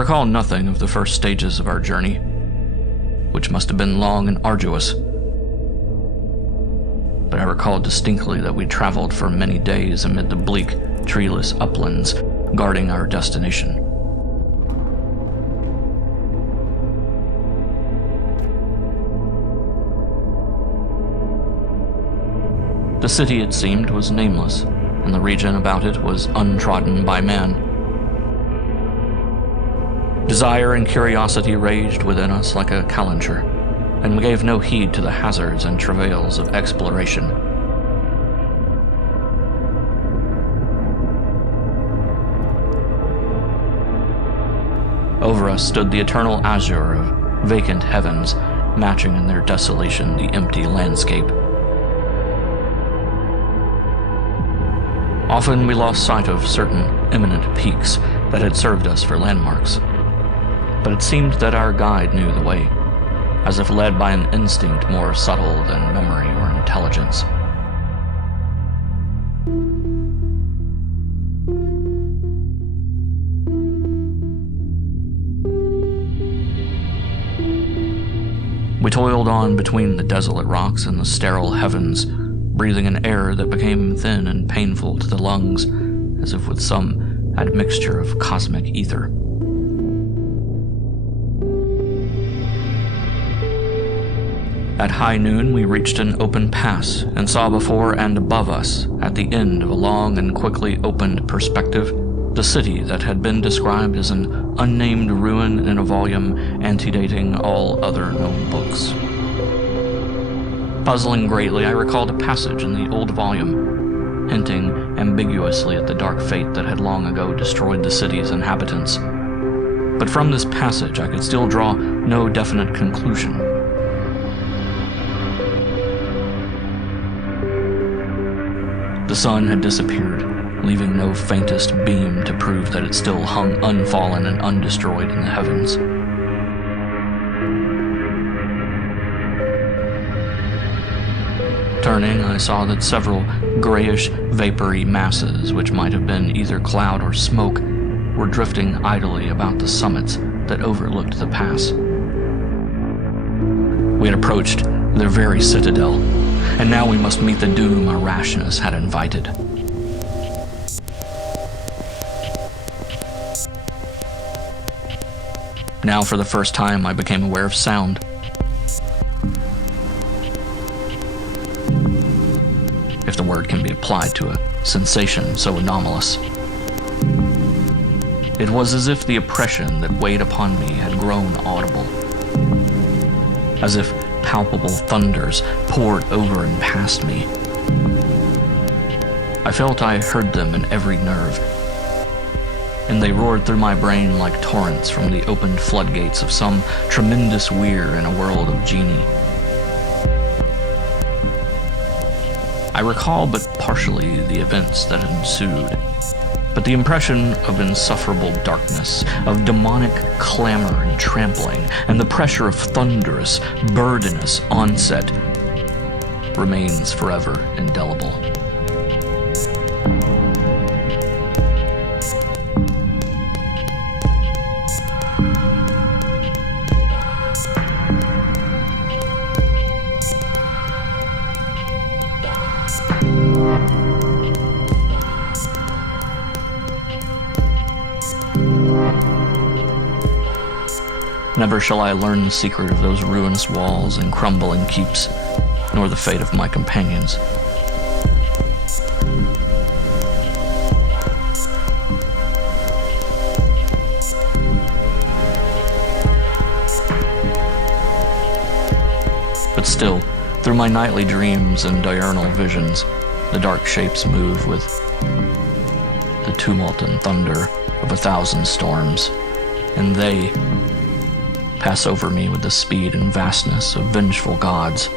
recall nothing of the first stages of our journey, which must have been long and arduous. But I recall distinctly that we traveled for many days amid the bleak, treeless uplands, guarding our destination. The city, it seemed, was nameless, and the region about it was untrodden by man. Desire and curiosity raged within us like a calenture, and we gave no heed to the hazards and travails of exploration. Over us stood the eternal azure of vacant heavens, matching in their desolation the empty landscape. Often we lost sight of certain eminent peaks that had served us for landmarks, but it seemed that our guide knew the way, as if led by an instinct more subtle than memory or intelligence. We toiled on between the desolate rocks and the sterile heavens, breathing an air that became thin and painful to the lungs, as if with some admixture of cosmic ether. At high noon, we reached an open pass and saw before and above us, at the end of a long and quickly opened perspective, the city that had been described as an unnamed ruin in a volume antedating all other known books. Puzzling greatly, I recalled a passage in the old volume, hinting ambiguously at the dark fate that had long ago destroyed the city's inhabitants. But from this passage, I could still draw no definite conclusion. The sun had disappeared, leaving no faintest beam to prove that it still hung unfallen and undestroyed in the heavens. Turning, I saw that several grayish, vapory masses, which might have been either cloud or smoke, were drifting idly about the summits that overlooked the pass. We had approached their very citadel, and now we must meet the doom our rashness had invited. Now, for the first time, I became aware of sound. If the word can be applied to a sensation so anomalous. It was as if the oppression that weighed upon me had grown audible. As if palpable thunders poured over and past me. I felt I heard them in every nerve, and they roared through my brain like torrents from the opened floodgates of some tremendous weir in a world of genii. I recall but partially the events that ensued, but the impression of insufferable darkness, of demonic clamor and trampling, and the pressure of thunderous, burdenous onset remains forever indelible. Never shall I learn the secret of those ruinous walls and crumbling keeps, nor the fate of my companions. But still, through my nightly dreams and diurnal visions, the dark shapes move with the tumult and thunder of 1,000 storms, and they pass over me with the speed and vastness of vengeful gods.